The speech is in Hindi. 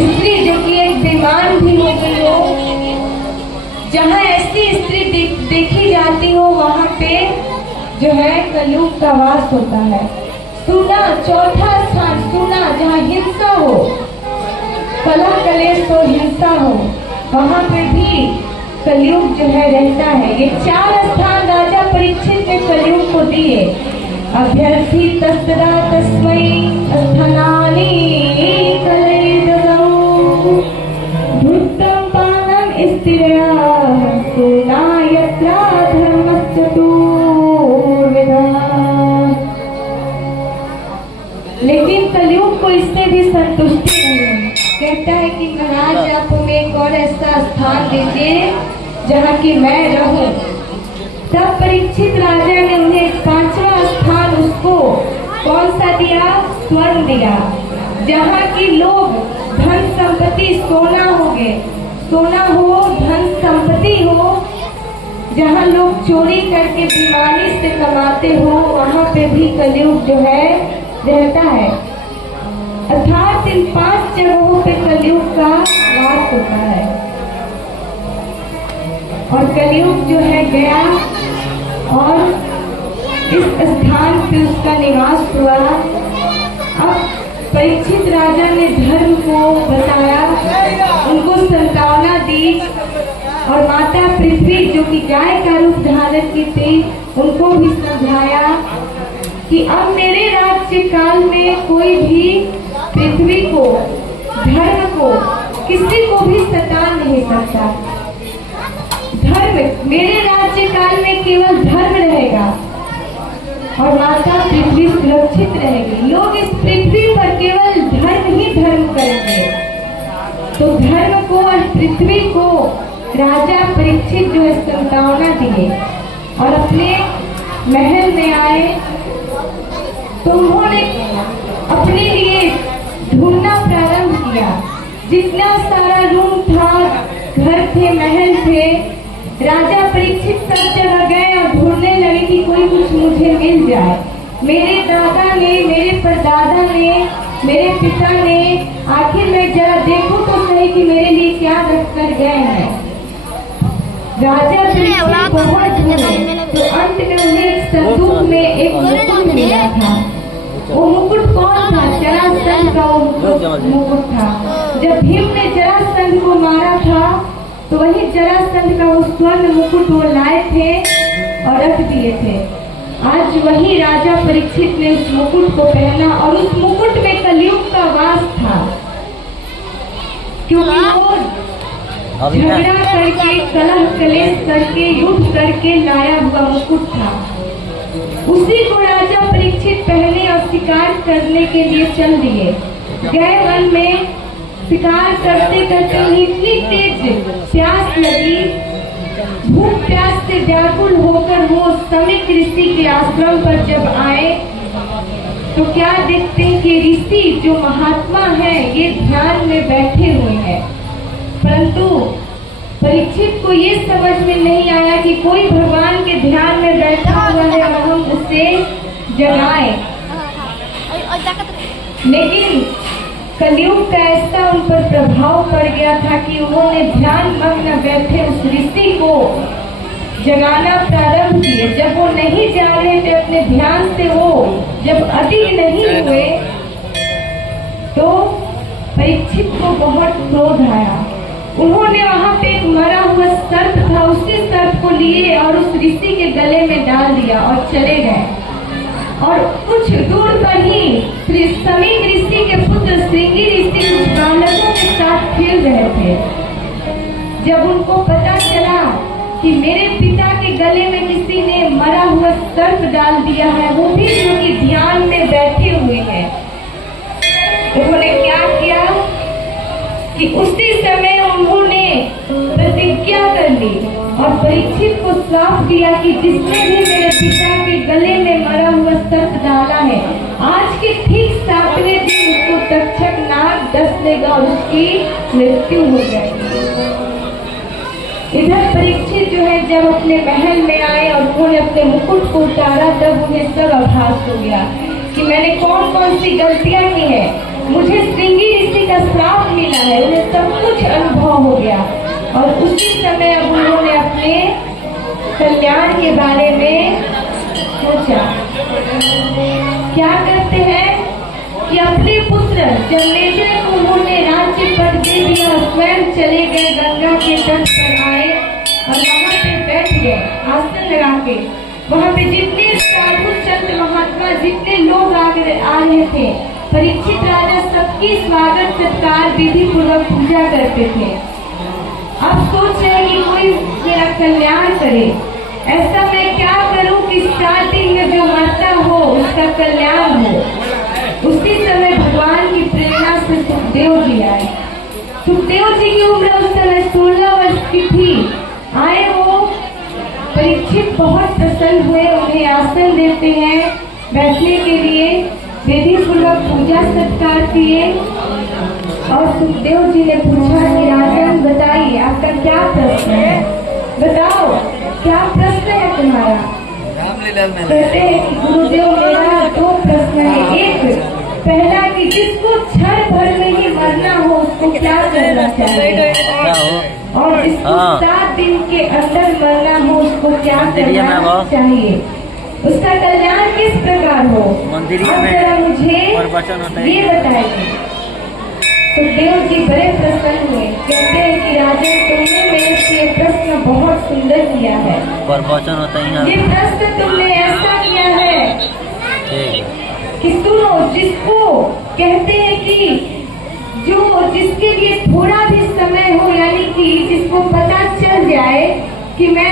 स्त्री जो कि एक बेईमान भी हो गई हो, जहाँ ऐसी स्त्री देखी जाती हो वहाँ पे जो है कलयुग का वास होता है। सुना, चौथा स्थान सुना, जहाँ हिंसा हो, कलह कलेश हो, हिंसा हो, वहाँ पे भी कलयुग जो है रहता है। ये 4 स्थान राजा परीक्षित ने कलयुग को दिए। अभ्यर्थी तस्रा तस्मै स्थानानि कलयुगौ धृतं पानं स्त्रिया सोना यत्र धर्मश्चतुर्विधः। लेकिन कलयुग को इससे भी संतुष्टि नहीं, कहता है कि महाराज आप हमें एक और ऐसा स्थान दीजिए जहाँ की मैं रहूं। तब परीक्षित राजा ने उन्हें 5वां स्थान उसको कौन सा दिया? स्वर्ग दिया, जहाँ की लोग धन संपत्ति सोना सोना हो, धन संपत्ति हो, जहाँ लोग चोरी करके बेईमानी से कमाते हो, वहाँ पे भी कलयुग जो है रहता है। अर्थात इन 5 जगहों पे कलयुग का वास होता है। और कलयुग जो है गया और इस स्थान पे उसका निवास हुआ। अब परीक्षित राजा ने धर्म को बताया, उनको संतावना दी और माता पृथ्वी जो कि गाय का रूप धारण की थी उनको भी समझाया कि अब मेरे राज्य काल में कोई भी पृथ्वी को, धर्म को, किसी को भी सता नहीं सकता। धर्म मेरे राज्य काल में केवल धर्म रहेगा और माता पृथ्वी सुरक्षित रहेगी। लोग इस पृथ्वी पर केवल धर्म ही धर्म करेंगे। तो धर्म को और पृथ्वी को राजा परीक्षित जो है संतावना दिए और अपने महल में आए। तो उन्होंने अपने लिए ढूंढना प्रारंभ किया। जितना सारा रूम था, घर थे, महल थे, राजा परीक्षित सब जगह गए और ढूंढने लगे कि कोई कुछ मुझे मिल जाए। मेरे दादा ने, मेरे परदादा ने, मेरे पिता ने, आखिर मैं जरा देखूं तो सही कि मेरे लिए क्या रख कर गए हैं। राजा परीक्षित बहुत ढूंढे तो अंत में उन्हें एक संदूक में एक मुकुट मिला था। वो मुकुट कौन था? जरासंध का मुकुट था। जब भीम ने जरासंध को मारा था तो वही जरासंध का वो स्वर्ण मुकुट वो लाए थे और रख दिए थे। आज वही राजा परीक्षित ने उस मुकुट को पहना और उस मुकुट में कलयुग का वास था, क्योंकि वो झगड़ा करके, कलह कलेश करके, युद्ध करके लाया हुआ मुकुट था। उसी को राजा परीक्षित पहने और शिकार करने के लिए चल दिए। गए वन में शिकार करते करते उन्हें इतनी तेज प्यास लगी, भूख प्यास से व्याकुल होकर वो समीक ऋषि के आश्रम पर जब आए तो क्या देखते हैं कि ऋषि जो महात्मा है ये ध्यान में बैठे हुए हैं। परंतु परीक्षित को ये समझ में नहीं आया कि कोई भगवान के ध्यान में बैठा हुआ है और हम उसे जगाए। लेकिन कलयुग का ऐसा उन पर प्रभाव पड़ गया था कि उन्होंने ध्यान मग्न बैठे उस ऋषि को जगाना प्रारंभ किए। जब वो नहीं जा रहे थे अपने ध्यान से, वो जब अडिग नहीं हुए तो परीक्षित को बहुत क्रोध आया। उन्होंने वहां पे एक मरा हुआ सर्प था, उसी सर्प को लिए और उस ऋषि के गले में डाल दिया और चले गए। और कुछ दूर पर ही समीक ऋषि के पुत्र श्रृंगी ऋषि कुछ बालकों के साथ खेल रहे थे। जब उनको पता चला कि मेरे पिता के गले में किसी ने मरा हुआ सर्प डाल दिया है, वो भी उनकी ध्यान में बैठे हुए हैं, उन्होंने क्या किया कि उसी समय उन्होंने प्रतिज्ञा कर ली और परीक्षित को श्राप दिया कि जिसने भी मेरे पिता के गले में मरा हुआ सर्प डाला है, आज के ठीक 7वें दिन उसको तक्षक नाग डस लेगा और उसकी मृत्यु हो जाएगी। इधर परीक्षित जो है जब अपने महल में आए और उन्होंने अपने मुकुट को उतारा, तब उन्हें सब आभास हो गया कि मैंने कौन कौन सी गलतियां की है। मुझे श्रृंगी किसी का श्राप मिला है, उन्हें सब कुछ अनुभव हो गया और उसी समय अब उन्होंने अपने कल्याण के बारे में सोचा। क्या करते हैं कि अपने पुत्र जन्मेजय को उन्होंने राज्य पद दे दिया और स्वयं चले गए, गंगा के तट पर आए और वहां पे बैठ गए आसन लगा के। वहां पे जितने साधु संत महात्मा जितने लोग आ रहे थे, परीक्षित राजा सबकी स्वागत सत्कार विधि पूर्वक पूजा करते थे। अब सोच रहे कि कोई मेरा कल्याण करे, ऐसा मैं क्या करूं कि स्टार्टिंग में जो मरता हो उसका कल्याण हो। उसी समय भगवान की प्रेरणा से सुखदेव जी आए। सुखदेव जी की उम्र उस समय 16 वर्ष की थी। आए वो, परीक्षित बहुत प्रसन्न हुए, उन्हें आसन देते हैं बैठने के लिए, विधि पूर्वक पूजा सत्कार किए और सुखदेव जी ने पूछा कि राजन बताइए आपका क्या प्रश्न है, बताओ क्या प्रश्न है तुम्हारा। कहते हैं कि गुरुदेव मेरा 2 प्रश्न है। एक पहला कि जिसको क्षण भर में ही मरना हो उसको क्या करना चाहिए, और जिसको 7 दिन के अंदर मरना हो उसको क्या करना चाहिए, उसका कल्याण किस प्रकार हो। अब जरा मुझे ये बताइए। सुखदेव जी बड़े प्रसन्न हुए, कहते हैं कि राजन तुमने मेरे से प्रश्न बहुत सुंदर किया है। ये प्रश्न तुमने ऐसा किया है कि सुनो, जिसको कहते हैं कि जो जिसके लिए थोड़ा भी समय हो, यानी कि जिसको पता चल जाए कि मैं